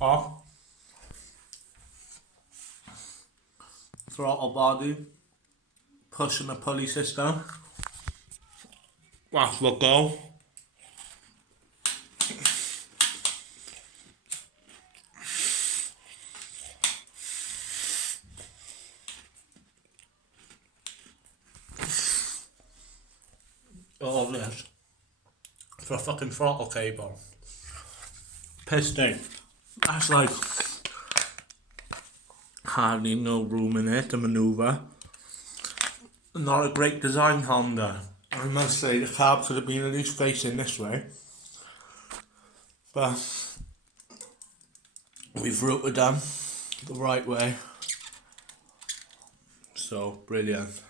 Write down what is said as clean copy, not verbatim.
off. Throttle body, push and a pulley system. That's the go. All this for a fucking throttle cable. Piston. That's like hardly no room in it to manoeuvre. Not a great design, Honda. I must say the cab could have been at least facing this way. But we've routed them the right way. So brilliant.